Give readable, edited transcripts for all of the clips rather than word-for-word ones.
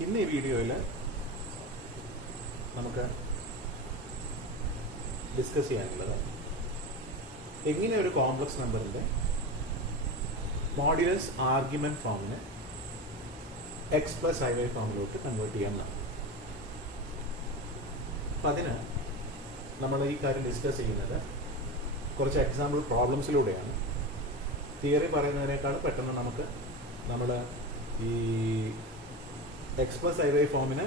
ഇന്ന് ഈ വീഡിയോയിൽ നമുക്ക് ഡിസ്കസ് ചെയ്യാനുള്ളത് എങ്ങനെ ഒരു കോംപ്ലക്സ് നമ്പറിൻ്റെ മോഡുലസ് ആർഗ്യുമെന്റ് ഫോമിനെ എക്സ് പ്ലസ് ഐ വൈ ഫോമിലോട്ട് കൺവേർട്ട് ചെയ്യാമെന്നാണ്. അപ്പം അതിന് നമ്മൾ ഈ കാര്യം ഡിസ്കസ് ചെയ്യുന്നത് കുറച്ച് എക്സാമ്പിൾ പ്രോബ്ലംസിലൂടെയാണ്. തിയറി പറയുന്നതിനേക്കാൾ പെട്ടെന്ന് നമ്മൾ ഈ എക്സ് പ്ലസ് ഐ വൈ ഫോമിന്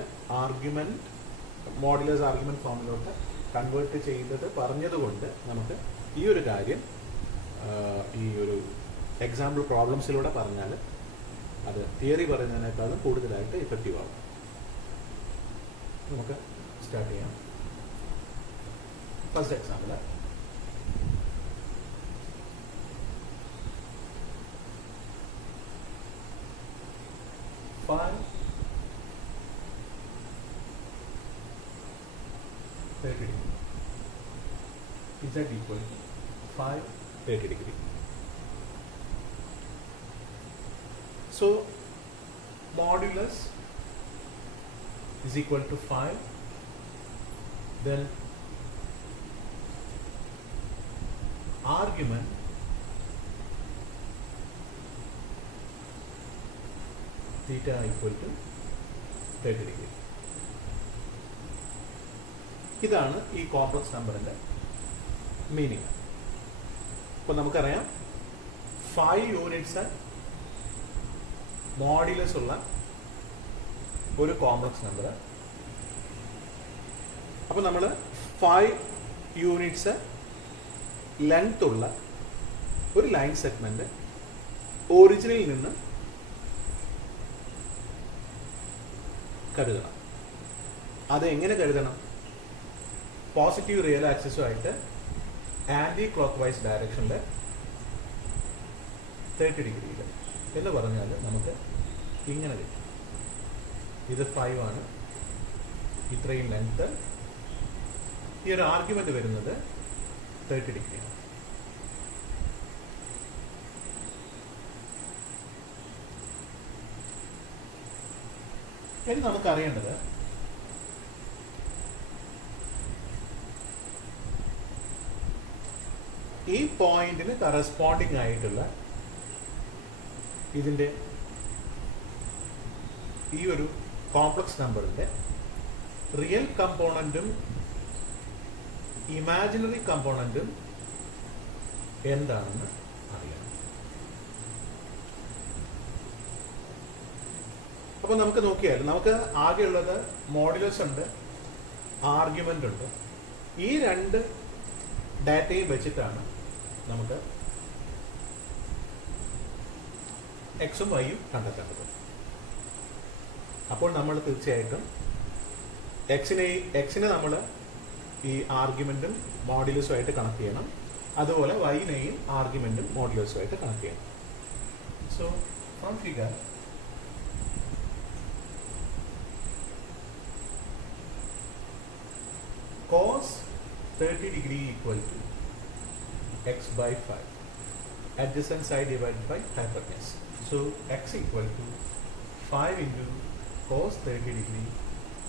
മോഡുലസ് ആർഗ്യുമെന്റ് ഫോമിലോട്ട് കൺവേർട്ട് ചെയ്തത് പറഞ്ഞതുകൊണ്ട് നമുക്ക് ഈ ഒരു കാര്യം ഈ ഒരു എക്സാമ്പിൾ പ്രോബ്ലംസിലൂടെ പറഞ്ഞാൽ അത് തിയറി പറയുന്നതിനേക്കാളും കൂടുതലായിട്ട് ഇഫക്റ്റീവ് ആവും. നമുക്ക് സ്റ്റാർട്ട് ചെയ്യാം. First example, phi 30 degree. Z equal to phi 30 degree. So modulus is equal to 5. Then argument theta equal to 30 degree. ഇതാണ് ഈ കോംപ്ലക്സ് നമ്പറിൻ്റെ മീനിങ്. അപ്പോൾ നമുക്കറിയാം 5 യൂണിറ്റ്സ് മോഡുലസ് ഉള്ള ഒരു കോംപ്ലക്സ് നമ്പർ. അപ്പോൾ നമ്മൾ 5 യൂണിറ്റ്സ് ലെങ്ത് ഉള്ള ഒരു ലൈൻ സെഗ്മെന്റ് ഒറിജിനിൽ നിന്ന് കരുതണം. അത് എങ്ങനെ കരുതണം? പോസിറ്റീവ് റിയൽ ആക്സിസുമായിട്ട് ആന്റി ക്ലോക്ക് വൈസ് ഡയറക്ഷനിൽ 30 ഡിഗ്രിയിൽ എന്ന് പറഞ്ഞാൽ നമുക്ക് ഇങ്ങനെ കിട്ടും. ഇത് 5 ആണ്, ഇത്രയും ലെങ്ത്. ഈ ഒരു ആർഗ്യുമെന്റ് വരുന്നത് 30 ഡിഗ്രിയാണ്. ഇനി നമുക്കറിയേണ്ടത് ഈ പോയിന്റിന് കറസ്പോണ്ടിങ് ആയിട്ടുള്ള ഇതിൻ്റെ ഈ ഒരു കോംപ്ലക്സ് നമ്പറിൻ്റെ റിയൽ കമ്പോണന്റും ഇമാജിനറി കമ്പോണന്റും എന്താണെന്ന് അറിയണം. അപ്പോൾ നമുക്ക് നോക്കിയാൽ നമുക്ക് ആകെയുള്ളത് മോഡുലസ് ഉണ്ട്, ആർഗ്യുമെന്റ് ഉണ്ട്. ഈ രണ്ട് ഡാറ്റയും വെച്ചിട്ടാണ് നമുക്ക് എക്സും വൈയും കണ്ടെത്തേണ്ടത്. അപ്പോൾ നമ്മൾ തീർച്ചയായിട്ടും എക്സിനെ നമ്മൾ ഈ ആർഗ്യുമെന്റും മോഡുലസുമായിട്ട് കണക്ട് ചെയ്യണം. അതുപോലെ വൈനെയും ആർഗ്യുമെന്റും മോഡുലസുമായിട്ട് കണക്ട് ചെയ്യണം. So from figure cos 30 degree equal to x by 5. Adjacent side divided by hypotenuse. So x equal to 5 into cos 30 degree,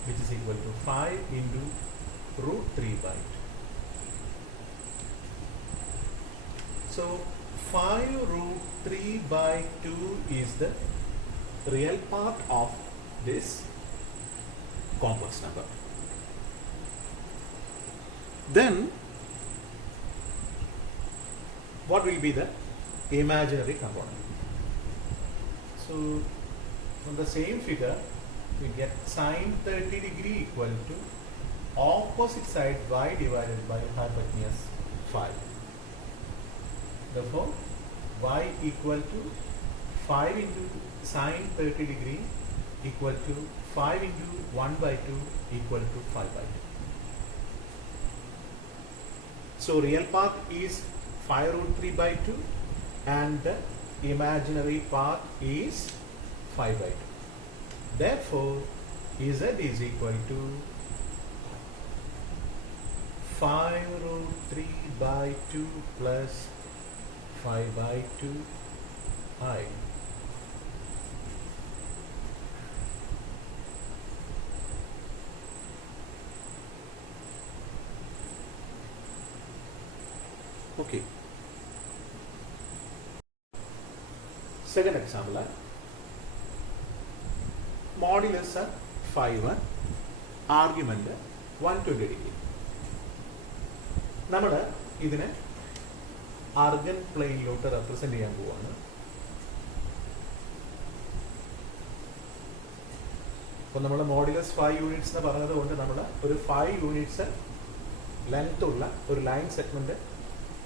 which is equal to 5 into root 3 by 2. So 5 root 3 by 2 is the real part of this complex number. Then what will be the imaginary component? So from the same figure we get sin 30 degree equal to opposite side y divided by hypotenuse 5. Therefore y equal to 5 into sin 30 degree equal to 5 into 1 by 2 equal to 5 by 2. So real part is 5 root 3 by 2 and the imaginary part is 5 by 2. Therefore Z is equal to 5 root 3 by 2 plus 5 by 2 I. Okay. Second example, modulus 5, argument 120 degree. നമ്മൾ ഇതിനെ argan പ്ലെയിനിലോട്ട് represent ചെയ്യാൻ പോവാണ്. അപ്പോൾ നമ്മൾ modulus 5 units എന്ന് പറഞ്ഞത് കൊണ്ട് നമ്മൾ ഒരു 5 യൂണിറ്റ്സ് ലെങ്ത് ഉള്ള ഒരു ലൈൻ സെഗ്മെന്റ്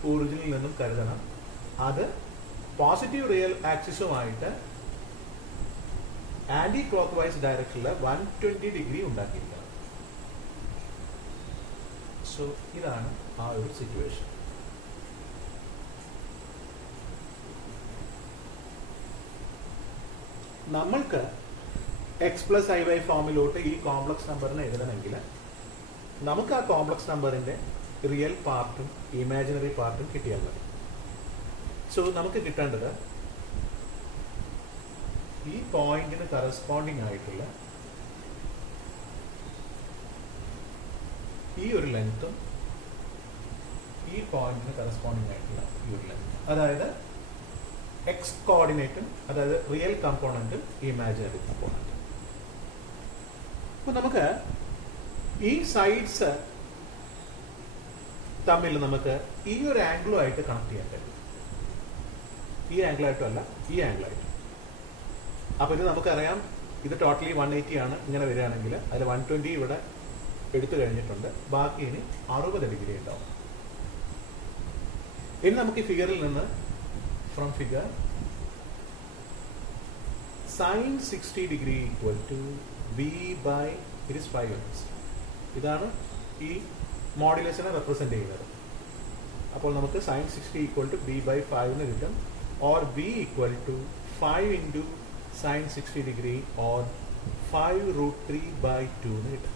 ഒറിജിനിൽ നിന്നും കരുതണം. അത് പോസിറ്റീവ് റിയൽ ആക്സിസുമായിട്ട് ആന്റി ക്ലോക്ക് വൈസ് ഡയറക്ഷനിൽ 120 ഡിഗ്രി ഉണ്ടാക്കിയിരിക്കണം. സോ ഇതാണ് ആ ഒരു സിറ്റുവേഷൻ. നമ്മൾക്ക് എക്സ് പ്ലസ് ഐ വൈ ഫോമിലോട്ട് ഈ കോംപ്ലക്സ് നമ്പറിനെ എഴുതണമെങ്കിൽ നമുക്ക് ആ കോംപ്ലക്സ് നമ്പറിന്റെ റിയൽ പാർട്ടും ഇമാജിനറി പാർട്ടും കിട്ടിയാൽ മതി. സോ നമുക്ക് കിട്ടേണ്ടത് ഈ പോയിന്റിന് കറസ്പോണ്ടിങ് ആയിട്ടുള്ള ഈ ഒരു ലെങ്ത്തും ഈ പോയിന്റിന് കറസ്പോണ്ടിങ് ആയിട്ടുള്ള ഈ ഒരു ലെങ്ത്, അതായത് എക്സ് കോർഡിനേറ്റും അതായത് റിയൽ കമ്പോണന്റും ഇമാജിനറി കമ്പോണന്റും. അപ്പൊ നമുക്ക് ഈ സൈഡ്സ് തമ്മിൽ നമുക്ക് ഈ ഒരു ആംഗിളുമായിട്ട് കണക്ട് ചെയ്യാൻ കഴിയും. ഈ ആംഗിളായിട്ടും അല്ല, ഈ ആംഗിളായിട്ടും. അപ്പൊ ഇത് നമുക്കറിയാം, ഇത് ടോട്ടലി 180 ആണ്. ഇങ്ങനെ വരികയാണെങ്കിൽ അതിൽ 120 ഇവിടെ എടുത്തു കഴിഞ്ഞിട്ടുണ്ട്. ബാക്കി ഇനി 60 ഡിഗ്രി ഉണ്ടാവും. ഇനി നമുക്ക് ഈ ഫിഗറിൽ നിന്ന് from figure sin 60 degree equal to b by it is 5 units. ഇതാണ് ഈ മോഡുലസിനെ റെപ്രസെന്റ് ചെയ്യുന്നത്. അപ്പോൾ നമുക്ക് sin 60 equal to b by 5 എന്ന് കിട്ടും, or b equal to 5 into sin 60 degree or 5√3 by 2 എന്ന് കിട്ടും.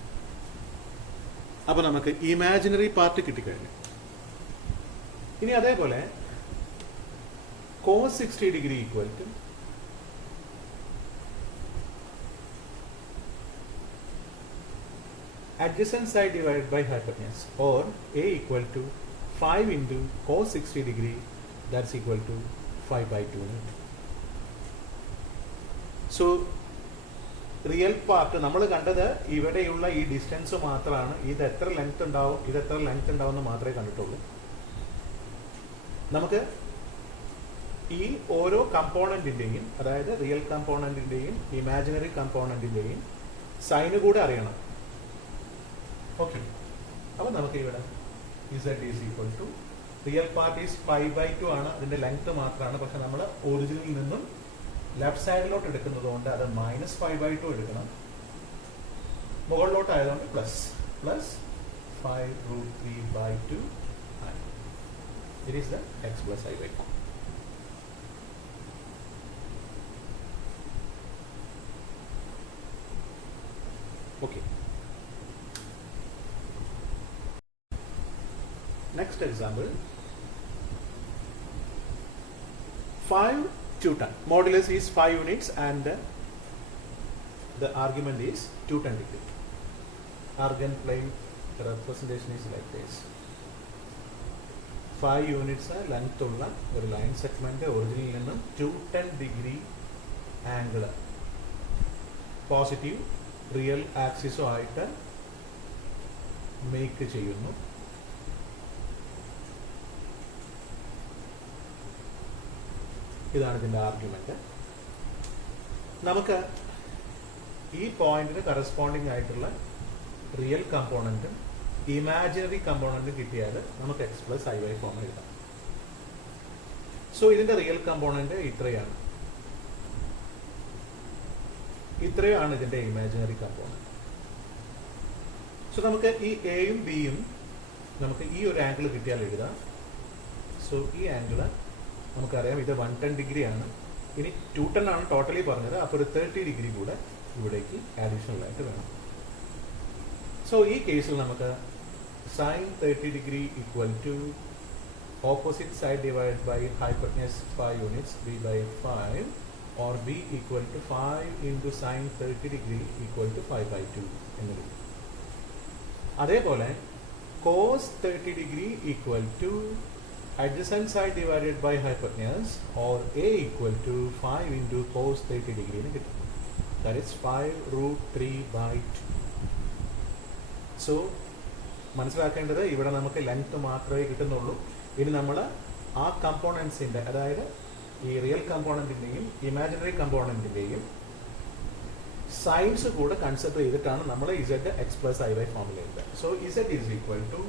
അപ്പൊ നമുക്ക് ഇമാജിനറി പാർട്ട് കിട്ടിക്കഴിഞ്ഞു. ഇനി അതേപോലെ cos 60 degree equal to adjacent side divided by hypotenuse, or a equal to 5 into cos 60 degree, that's equal to 5 by 2. So real part നമ്മൾ കണ്ടത് ഇവിടെയുള്ള ഈ ഡിസ്റ്റൻസ് മാത്രമാണ്. ഇത് എത്ര ലെങ്ത് ഉണ്ടാവും, ഇത് എത്ര ലെങ്ത് ഉണ്ടാവും എന്ന് മാത്രമേ കണ്ടിട്ടുള്ളൂ. നമുക്ക് ഈ ഓരോ കമ്പോണന്റിന്റെയും, അതായത് റിയൽ കമ്പോണന്റിന്റെയും ഇമാജിനറി കമ്പോണന്റിന്റെയും സൈന് കൂടെ അറിയണം. ഓക്കെ, അപ്പൊ നമുക്ക് ഇവിടെ z is equal to real part is 5/2 ആണ്, അതിന്റെ ലെങ്ത് മാത്രമാണ്. പക്ഷെ നമ്മൾ ഒറിജിനിൽ നിന്നും ലെഫ്റ്റ് സൈഡിലോട്ട് എടുക്കുന്നത് കൊണ്ട് അത് -5/2 എടുക്കണം. മുകളിലോട്ട് ആയതുകൊണ്ട് പ്ലസ് 5√3/2 ആണ്. It is the x plus i/2. Okay, next example, 5 210. Modulus is 5 units and the argument is 210 degree. Argand plane representation is like this. 5 units length ഉള്ള ഒരു ലൈൻ സെഗ്മെന്റ് ഒറിജിനിൽ നിന്നും 210 ഡിഗ്രി ആംഗിൾ പോസിറ്റീവ് റിയൽ ആക്സിസും ആയിട്ട് make ചെയ്യുന്നു. ഇതാണ് ഇതിന്റെ argument. നമുക്ക് ഈ പോയിന്റിന് കറസ്പോണ്ടിങ് ആയിട്ടുള്ള റിയൽ കമ്പോണന്റും ഇമാജിനറി കമ്പോണന്റും കിട്ടിയാൽ നമുക്ക് x plus I Y form എഴുതാം. സോ ഇതിന്റെ റിയൽ കമ്പോണന്റ് ഇത്രയാണ്, ഇത്രയാണ് ഇതിന്റെ ഇമാജിനറി കമ്പോണന്റ്. സോ നമുക്ക് ഈ എയും ബിയും നമുക്ക് ഈ ഒരു ആംഗിൾ കിട്ടിയാൽ എഴുതാം. സോ ഈ ആംഗിള് നമുക്കറിയാം, ഇത് 110 ഡിഗ്രി ആണ്. ഇനി 210 ആണ് ടോട്ടലി പറഞ്ഞത്, അപ്പോൾ ഒരു 30 ഡിഗ്രി കൂടെ ഇവിടേക്ക് അഡീഷണൽ ആയിട്ട് വേണം. സോ ഈ കേസിൽ നമുക്ക് sin 30 degree equal to opposite side divided by hypotenuse 5 units b by 5, or b equal to 5 into sin 30 degree equal to 5/2 എന്ന് കിട്ടും. അതേപോലെ cos 30 degree equal to adjacent side divided by hypotenuse, or a equal to 5 into cos 30 degree എന്ന് കിട്ടും. That is 5 root 3 by 2. So മനസ്സിലാക്കേണ്ടത് ഇവിടെ നമുക്ക് length മാത്രമേ കിട്ടുന്നുള്ളൂ. ഇനി നമ്മൾ ആ കമ്പോണൻസിൻ്റെ, അതായത് ഈ റിയൽ കമ്പോണൻറ്റിൻ്റെയും ഇമാജിനറി കമ്പോണൻറ്റിൻ്റെയും സൈൻസ് കൂടെ കൺസിഡർ ചെയ്തിട്ടാണ് നമ്മൾ z x plus I y ഫോമിൽ എഴുതുക. So z is equal to,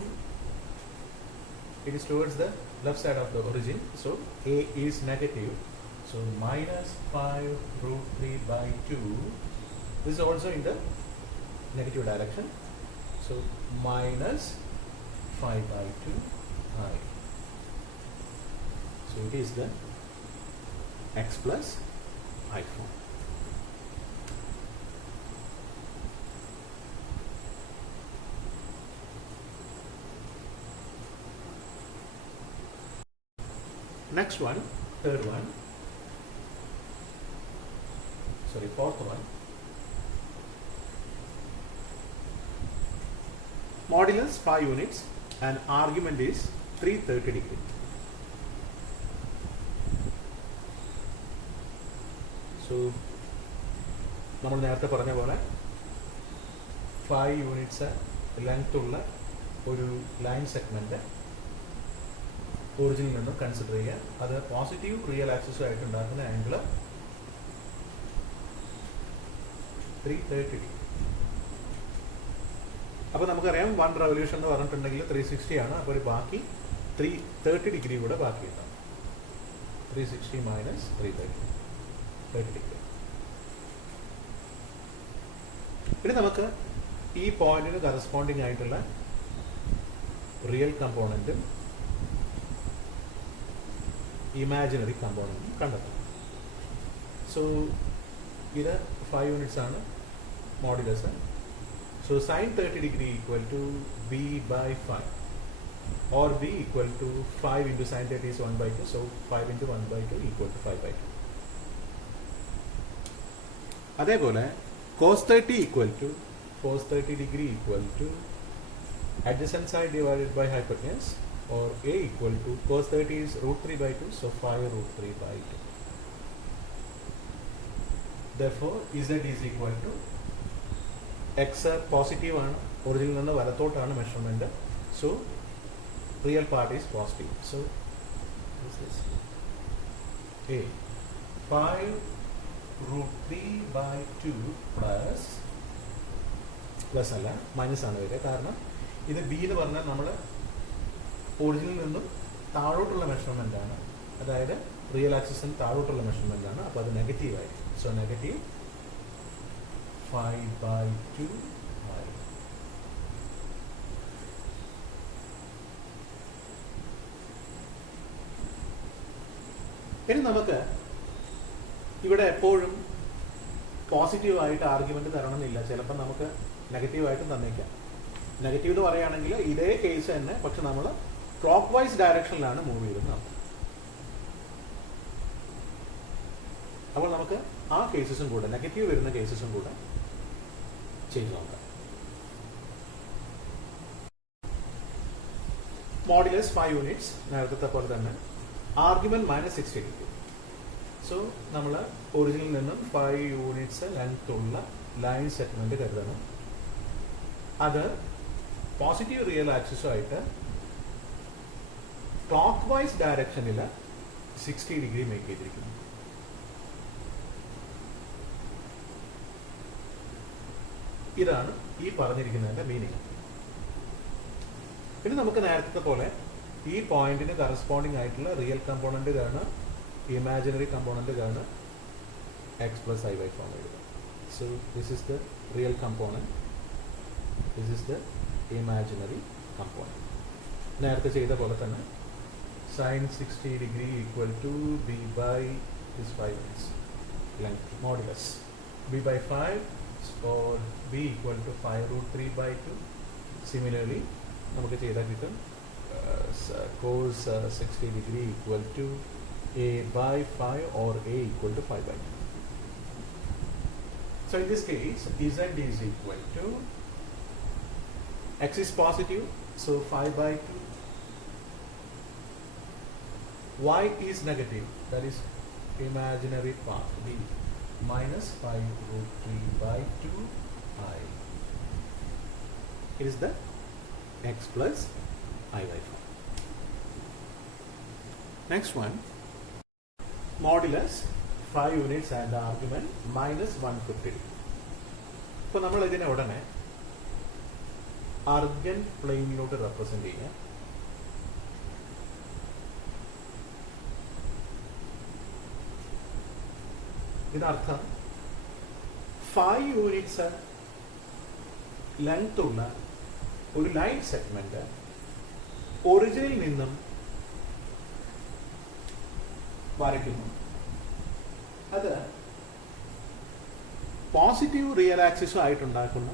it is towards the left side of the origin, so a is negative, so minus 5 root 3 by 2. This is also in the negative direction, so minus 5 by 2 I. So it is the x plus I form. Next one, third one, sorry, fourth one. Modulus 5 units and argument is 330 degree. So, നമ്മൾ നേരത്തെ പറഞ്ഞ പോലെ 5 units length ഉള്ള ഒരു line segment ഒറിജിനിൽ നിന്നും consider ചെയ്യുക. അത് പോസിറ്റീവ് റിയൽ ആക്സിസും ആയിട്ട് ഉണ്ടാക്കുന്ന ആംഗിൾ 330 ഡിഗ്രി. അപ്പോൾ നമുക്കറിയാം 1 റെവല്യൂഷൻ എന്ന് പറഞ്ഞിട്ടുണ്ടെങ്കിൽ 360 ആണ്. അപ്പോൾ ഒരു ബാക്കി 330 ഡിഗ്രി കൂടെ ബാക്കി ഉണ്ടാവും. 360 മൈനസ് 30 ഡിഗ്രി. ഇനി നമുക്ക് ഈ പോയിന്റിന് കറസ്പോണ്ടിങ് ആയിട്ടുള്ള റിയൽ കമ്പോണന്റും ഇമാജിനറി കമ്പോണന്റും കണ്ടെത്താം. സോ ഇത് 5 യൂണിറ്റ്സ് ആണ് modulus. So sine 30 degree equal to B by 5, or b equal to 5 into sine 30 is 1/2, so 5 into 1/2 equal to 5/2. അതേപോലെ cos 30 equal to cos 30 degree equal to adjacent side divided by hypotenuse, or a equal to cos 30 is root 3 by 2, so 5 root 3 by 2. Therefore z is equal to x positive ആണ്, ഒറിജിനിൽ നിന്ന് വലത്തോട്ടാണ് measurement, so real part is positive. So this is a 5 root 3 by 2 plus അല്ല minus ആണ് വരിക. കാരണം ഇത് B എന്ന് പറഞ്ഞാൽ നമ്മൾ ഒറിജിനിൽ നിന്നും താഴോട്ടുള്ള മെഷർമെന്റ് ആണ്, അതായത് റിയൽ ആക്സിസിന് താഴോട്ടുള്ള മെഷർമെന്റ് ആണ്. അപ്പോൾ അത് നെഗറ്റീവ് ആയിരിക്കും. സോ നെഗറ്റീവ് 5/2 ആയി. ഇനി നമുക്ക് ഇവിടെ എപ്പോഴും പോസിറ്റീവായിട്ട് ആർഗ്യുമെന്റ് തരണമെന്നില്ല. ചിലപ്പോൾ നമുക്ക് നെഗറ്റീവായിട്ടും തന്നേക്കാം. നെഗറ്റീവ് എന്ന് പറയുകയാണെങ്കിൽ ഇതേ കേസ് തന്നെ, പക്ഷെ നമ്മൾ ക്ലോക്ക് വൈസ് ഡയറക്ഷനിലാണ് മൂവ് ചെയ്തത്. അപ്പോൾ നമുക്ക് ആ കേസസും കൂടെ, നെഗറ്റീവ് വരുന്ന കേസസും കൂടെ ചെയ്ത് നോക്കാം. മോഡുലസ് 5 യൂണിറ്റ്സ് നേരത്തെ പോലെ തന്നെ, ആർഗ്യുമെന്റ് മൈനസ് 60 ഡിഗ്രി. സോ നമ്മൾ ഒറിജിനിൽ നിന്നും 5 യൂണിറ്റ്സ് ലെങ്ത് ഉള്ള ലൈൻ സെഗ്മെന്റ് കരുതണം. അത് പോസിറ്റീവ് റിയൽ ആക്സിസുമായിട്ട് ക്ലോക്ക് വൈസ് ഡയറക്ഷനിൽ 60 ഡിഗ്രി മേക്ക് ചെയ്തിരിക്കുന്നു. ഇതാണ് ഈ പറഞ്ഞിരിക്കുന്നതിന്റെ മീനിങ്. പിന്നെ നമുക്ക് നേരത്തെ പോലെ ഈ പോയിന്റിന് കറസ്പോണ്ടിങ് ആയിട്ടുള്ള റിയൽ കമ്പോണന്റ് കാണാം, ഇമാജിനറി കമ്പോണന്റ് കാണാം, X plus I Y form എഴുതാം. So this is the real component, this is the imaginary component. നേരത്തെ ചെയ്ത പോലെ തന്നെ sine 60 degree equal to B by this 5 units length modulus B by 5 or b equal to 5 root 3 by 2. Similarly നമുക്ക് ചെയ്താൽ കിട്ടും cos 60 degree equal to a by 5 or a equal to 5 by 2. So in this case z is equal to x is positive, so 5 by 2 y is negative, that is imaginary part, b minus 5 root 3 by 2i. It is the x plus I by 5. Next one, modulus 5 units and the argument minus 150 degree. ഇപ്പോൾ നമ്മൾ ഇതിനെ ഉടനെ argan പ്ലെയിനിലോട്ട് represent ചെയ്യാം. ഇതിനർത്ഥം 5 units length ഉള്ള ഒരു line segment ഒറിജിനിൽ നിന്നും വരയ്ക്കുന്നു. അത് പോസിറ്റീവ് റിയൽ ആക്സിസും ആയിട്ടുണ്ടാക്കുന്ന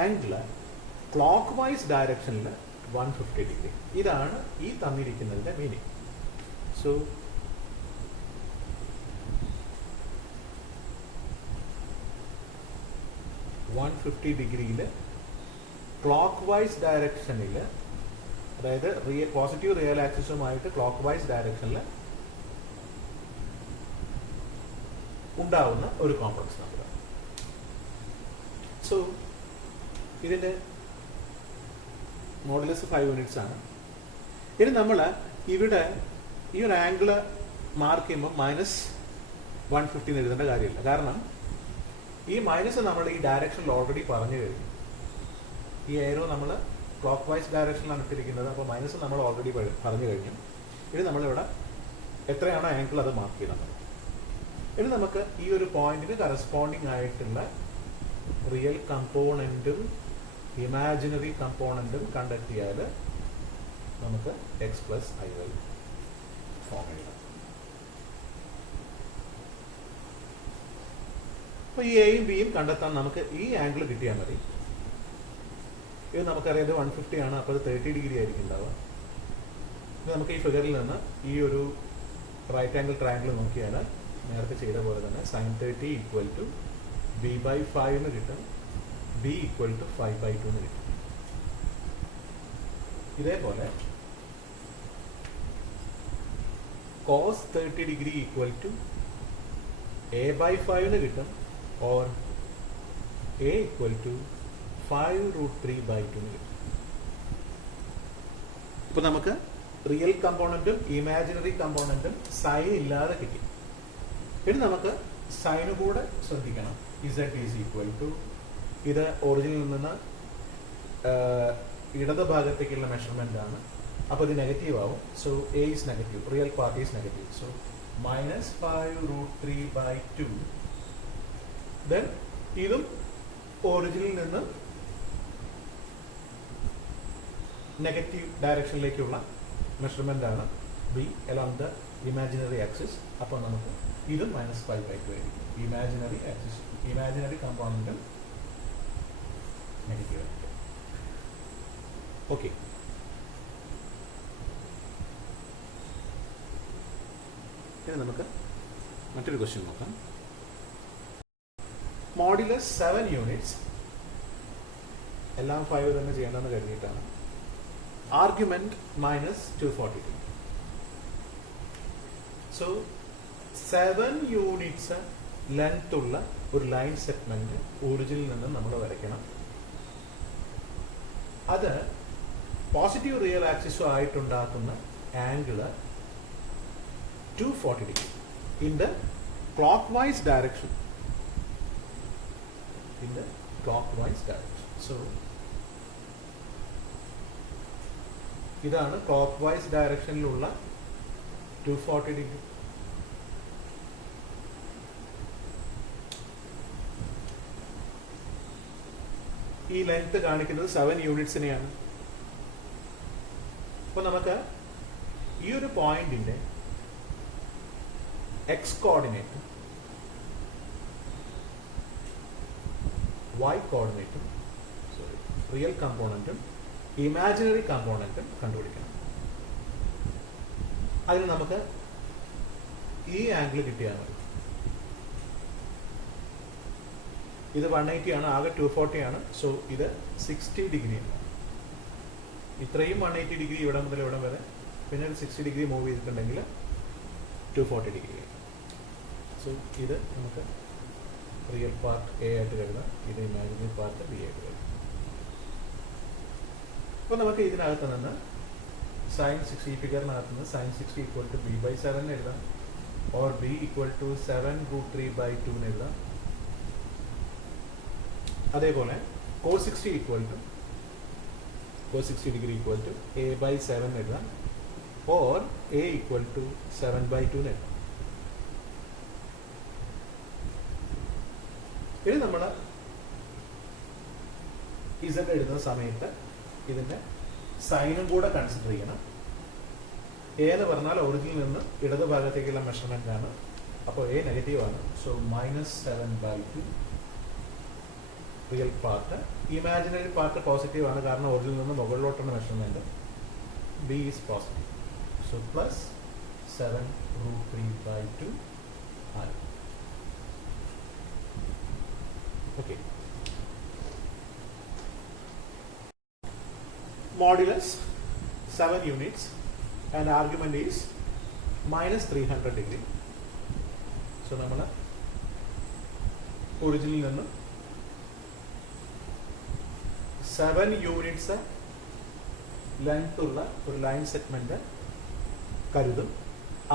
ആംഗിള് ക്ലോക്ക് വൈസ് ഡയറക്ഷനിൽ 150 ഡിഗ്രി. ഇതാണ് ഈ തന്നിരിക്കുന്നതിന്റെ മീനിങ്. സോ ഡിഗ്രിയിൽ ക്ലോക്ക് വൈസ് ഡയറക്ഷനിൽ, അതായത് പോസിറ്റീവ് റിയൽ ആക്സിസുമായിട്ട് ക്ലോക്ക് വൈസ് ഡയറക്ഷനിൽ ഉണ്ടാവുന്ന ഒരു കോംപ്ലക്സ് നമ്പർ. സോ ഇതിന്റെ മോഡുലസ് 5 യൂണിറ്റ്സ് ആണ്. ഇനി നമ്മൾ ഇവിടെ ഈ ഒരു ആംഗിള് മാർക്ക് ചെയ്യുമ്പോൾ -150 എഴുതേണ്ട കാര്യമില്ല. കാരണം ഈ മൈനസ് നമ്മൾ ഈ ഡയറക്ഷനിൽ ഓൾറെഡി പറഞ്ഞു കഴിഞ്ഞു. ഈ എയറോ നമ്മൾ ക്ലോക്ക് വൈസ് ഡയറക്ഷനിലാണ് ഇട്ടിരിക്കുന്നത്. അപ്പോൾ മൈനസ് നമ്മൾ ഓൾറെഡി പറഞ്ഞു കഴിഞ്ഞു. ഇനി നമ്മളിവിടെ എത്രയാണോ ആംഗിൾ അത് മാർക്ക് ചെയ്യണം. ഇനി നമുക്ക് ഈ ഒരു പോയിന്റിന് കറസ്പോണ്ടിങ് ആയിട്ടുള്ള റിയൽ കമ്പോണന്റും ഇമാജിനറി കമ്പോണന്റും കണ്ടെത്തിയാൽ നമുക്ക് x plus I Y form എഴുതാം. അപ്പോൾ ഈ എയും ബിയും കണ്ടെത്താൻ നമുക്ക് ഈ ആംഗിൾ കിട്ടിയാൽ മതി. ഇത് നമുക്കറിയാം, ഇത് 150 ആണ്. അപ്പോൾ അത് 30 ഡിഗ്രി ആയിരിക്കും ഉണ്ടാവുക. ഇത് നമുക്ക് ഈ ഫിഗറിൽ നിന്ന് ഈ ഒരു റൈറ്റ് ആംഗിൾ ട്രയാംഗിൾ നോക്കിയാൽ നേരത്തെ ചെയ്ത പോലെ തന്നെ sin 30 ഈക്വൽ ടു b/5 എന്ന് കിട്ടും, b ഈക്വൽ ടു 5/2 എന്ന് കിട്ടും. ഇതേപോലെ cos 30 degree equal to a/5 എന്ന് കിട്ടും, or a equal to 5 root 3/2 എന്ന് കിട്ടും. ഇപ്പൊ നമുക്ക് റിയൽ കമ്പോണന്റും ഇമാജിനറി കമ്പോണന്റും സൈൻ ഇല്ലാതെ കിട്ടി. ഇനി നമുക്ക് സൈന് കൂടെ ശ്രദ്ധിക്കണം. z ഈസ് ഈക്വൽ ടു, ഇത് ഒറിജിനിൽ നിന്ന് ഇടത് ഭാഗത്തേക്കുള്ള മെഷർമെന്റ് ആണ്. അപ്പോൾ ഇത് നെഗറ്റീവ് ആവും. So a is negative, real part is negative. So -5 root 3/2. Then ഇതും ഒറിജിനിൽ നിന്ന് നെഗറ്റീവ് ഡയറക്ഷനിലേക്കുള്ള മെഷർമെന്റ് ആണ് b along the imaginary axis. അപ്പോൾ നമുക്ക് ഇതും -5/2 ആയിരിക്കും. ഇമാജിനറി ആക്സിസ്, ഇമാജിനറി കമ്പോണന്റും നെഗറ്റീവ് ആയിരിക്കും. ഓക്കെ, ഇനി നമുക്ക് മറ്റൊരു ക്വസ്റ്റ്യൻ നോക്കാം. മോഡുലസ് 7 യൂണിറ്റ്സ്, എല്ലാം 5 തന്നെ ചെയ്യണമെന്ന് കരുതിയിട്ടാണ്. ആർഗ്യുമെന്റ് -242. സോ 7 യൂണിറ്റ്സ് ലെങ്ത് ഉള്ള ഒരു ലൈൻ സെഗ്മെന്റ് ഒറിജിനിൽ നിന്ന് നമ്മൾ വരയ്ക്കണം. അത് പോസിറ്റീവ് റിയൽ ആക്സിസും ആയിട്ടുണ്ടാക്കുന്ന angle 240 degree in the clockwise direction. In the clockwise direction. So ഇതാണ് clockwise ഡയറക്ഷനിലുള്ള 240 ഡിഗ്രി. ഈ ലെങ്ത് കാണിക്കുന്നത് 7 യൂണിറ്റ്സിനെയാണ്. അപ്പോൾ നമുക്ക് ഈ ഒരു പോയിന്റിന്റെ എക്സ് കോർഡിനേറ്റ്, y കോർഡിനേറ്റും, റിയൽ കമ്പോണന്റും ഇമാജിനറി കമ്പോണന്റും കണ്ടുപിടിക്കണം. അതിന് നമുക്ക് ഈ ആംഗിൾ കിട്ടിയാൽ മതി. ഇത് 180 ആണ്, ആകെ 240 ആണ്. സോ ഇത് 60 ഡിഗ്രി ആണ്. ഇത്രയും 180 ഡിഗ്രി ഇവിടെ മുതൽ ഇവിടെ വരെ പിന്നെ ഒരു 60 ഡിഗ്രി മൂവ് ചെയ്തിട്ടുണ്ടെങ്കിൽ 240 ഡിഗ്രി ആയി. സോ ഇത് നമുക്ക് റിയൽ പാർട്ട് എ ആയിട്ട് കരുതാം, ഇത് ഇമാജിനറി പാർട്ട് ബി ആയിട്ട് കരുതാം. അപ്പോൾ നമുക്ക് ഇതിനകത്ത് നിന്ന് സൈൻ 60 ഫിഗറിനകത്ത് നിന്ന് സൈൻ 60 ഈക്വൽ ടു b/7 എഴുതാം, ഓർ b ഈക്വൽ ടു 7√3/2 എഴുതാം. അതേപോലെ cos 60 equal to cos 60 degree equal to a/7 എഴുതാം, ഓർ a ഈക്വൽ ടു 7/2 എഴുതാം. ഇനി നമ്മൾ z എഴുതുന്ന സമയത്ത് ഇതിന്റെ സൈനും കൂടെ കൺസിഡർ ചെയ്യണം. എ എന്ന് പറഞ്ഞാൽ ഒറിജിനിൽ നിന്ന് ഇടത് ഭാഗത്തേക്കുള്ള മെഷർമെന്റ് ആണ്, അപ്പോൾ എ നെഗറ്റീവ് ആണ്. So -7/2 real part. Imaginary part positive ആണ്, കാരണം ഒറിജിനിൽ നിന്ന് മുകളിലോട്ടുള്ള measurement. B is positive. So plus 7√3/2 ആണ്. Okay. Modulus 7 units and argument is -300 degree. So നമ്മൾ ഒറിജിനിൽ നിന്ന് 7 യൂണിറ്റ്സ് ലെങ്ത് ഉള്ള ഒരു ലൈൻ സെഗ്മെന്റ് കരുതും.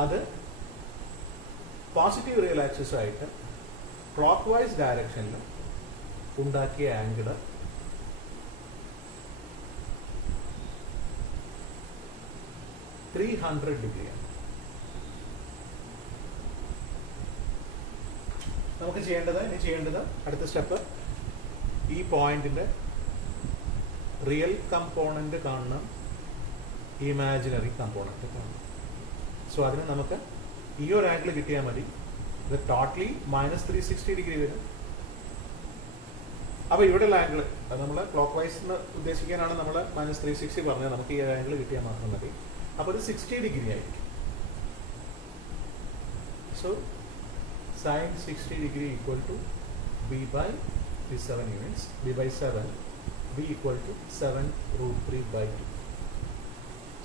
അത് പോസിറ്റീവ് റിയൽ ആക്സിസ് ആയിട്ട് ക്ലോക്ക് വൈസ് ഡയറക്ഷനിൽ ഉണ്ടാക്കിയ ആംഗിൾ 300 ഡിഗ്രിയാണ്. നമുക്ക് ചെയ്യേണ്ടത് അടുത്ത സ്റ്റെപ്പ് ഈ പോയിന്റിന്റെ റിയൽ കമ്പോണന്റ് കാണണം, ഇമാജിനറി കമ്പോണന്റ് കാണണം. സോ അതിന് നമുക്ക് ഈ ഒരു ആംഗിൾ കിട്ടിയാൽ മതി. ഇത് ടോട്ടലി -360 ഡിഗ്രി വരും. അപ്പൊ ഇവിടെയുള്ള ആംഗിൾ നമ്മൾ ക്ലോക്ക് വൈസ് ഉദ്ദേശിക്കാനാണ് നമ്മൾ -360 പറഞ്ഞത്. നമുക്ക് ഈ ആംഗിൾ കിട്ടിയാൽ മാത്രം മതി. അപ്പോൾ ഇത് 60 ഡിഗ്രി ആയിരിക്കും. So sine 60 degree equal to b/7 units, b/7, b equal to 7√3/2.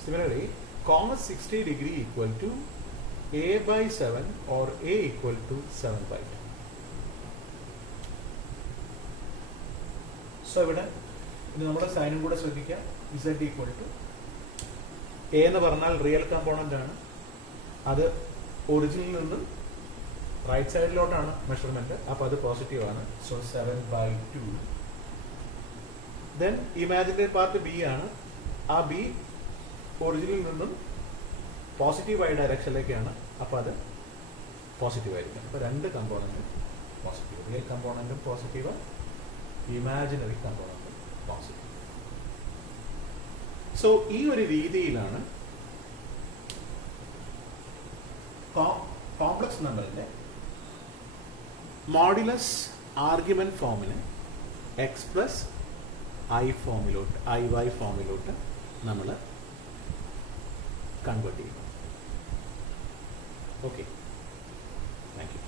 Similarly cos 60 degree equal to a/7 or a equal to 7/2. So ഇവിടെ ഇത് നമ്മുടെ സൈനും കൂടെ ശ്രദ്ധിക്കാം. z ഈക്വൽ ടു എ എന്ന് പറഞ്ഞാൽ റിയൽ കമ്പോണന്റ് ആണ്, അത് ഒറിജിനിൽ നിന്നും റൈറ്റ് സൈഡിലോട്ടാണ് മെഷർമെന്റ്, അപ്പൊ അത് പോസിറ്റീവ് ആണ്. So 7/2. Then imaginary part B ആണ്, ആ ബി ഒറിജിനിൽ നിന്നും പോസിറ്റീവായ ഡയറക്ഷനിലേക്കാണ്, അപ്പൊ അത് പോസിറ്റീവ് ആയിരിക്കും. അപ്പൊ രണ്ട് കമ്പോണന്റ് പോസിറ്റീവ്, റിയൽ കമ്പോണന്റും പോസിറ്റീവ്, ഇമാജിനറി കമ്പോണന്റും പോസിറ്റീവ്. സോ ഈ ഒരു രീതിയിലാണ് കോംപ്ലക്സ് നമ്പറിന്റെ മോഡുലസ് ആർഗ്യുമെന്റ് ഫോമിനെ x+i ഫോമിലോട്ട്, iy ഫോമിലോട്ട് നമ്മൾ കൺവേർട്ട് ചെയ്യും. Okay, thank U.